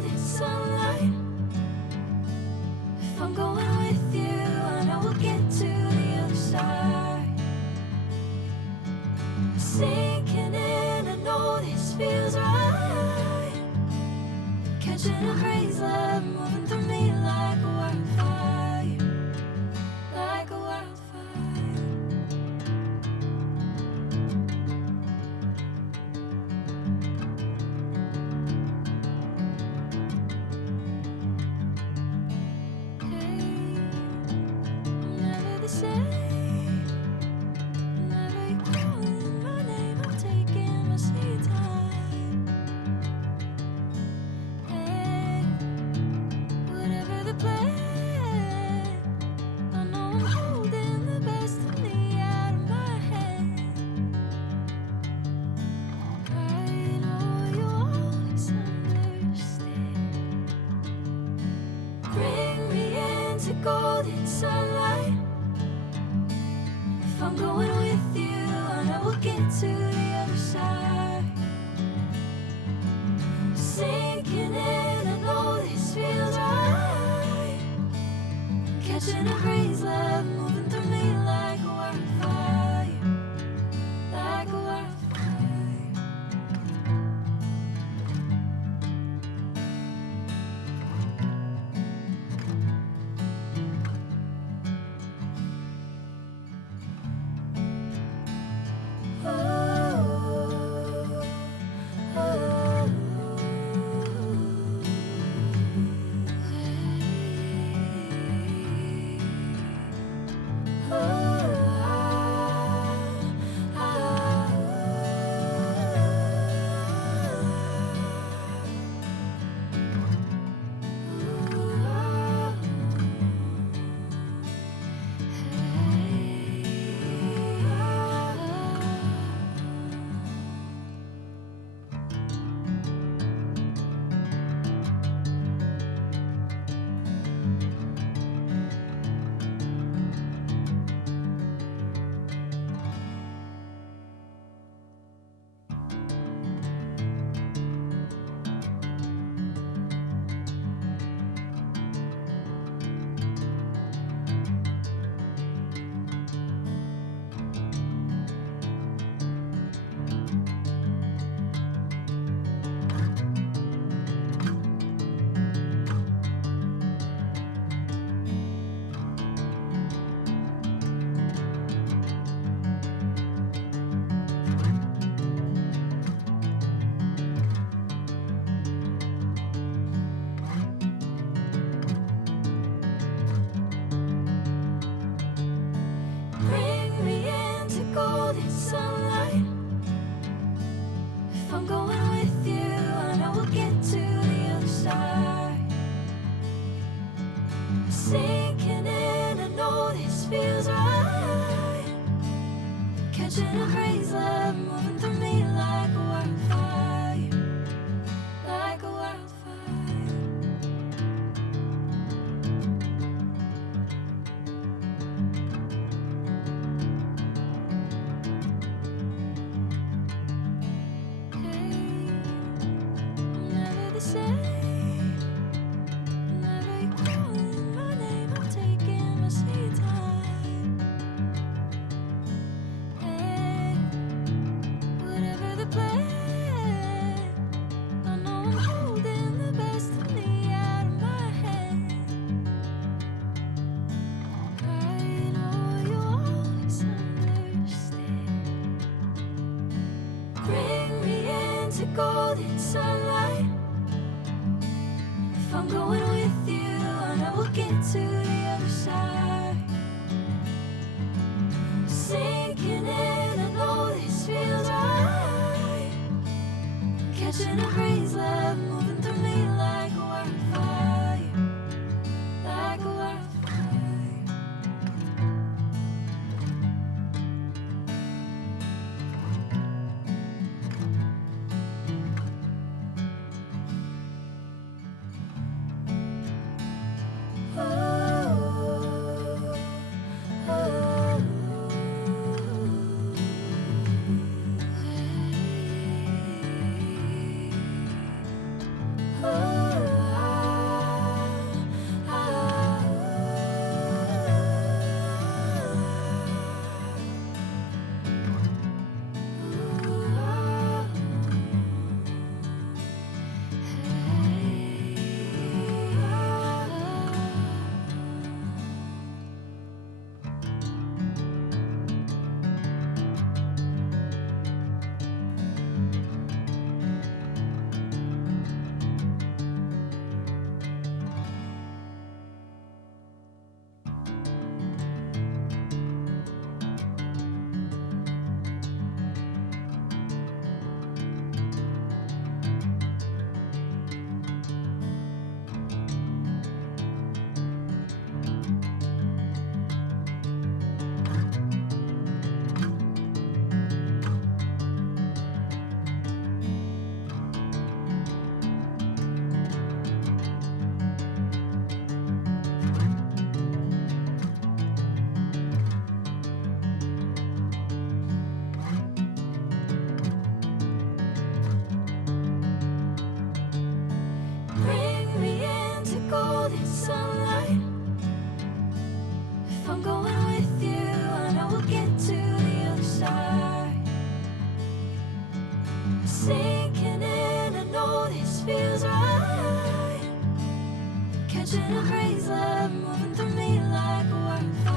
golden sunlight. If I'm going with you, I know we'll get to the other side. Sinking in, I know this feels right. Catching a crazy love, moving through me like a wildfire, like a wildfire. Golden sunlight. If I'm going with you, I know we'll get to the other side. Sinking in, I know this feels right. Catching a crazy love, moving through me like a wildfire, like a wildfire. Golden sunlight. If I'm going with you, I know we'll get to the other side. Sinking in, I know this feels right. Catching a crazy love, moving through me like a wildfire, like a wildfire. Golden sunlight. If I'm going with you, I know we'll get to the other side. Sinking in, I know this feels right. Catching a crazy love, moving through me like a wildfire, like a wildfire. know this sunlight. If I'm going with you, I know we'll get to the other side. Sinking in, I know this feels right. Catching a crazy love moving through me like a wildfire.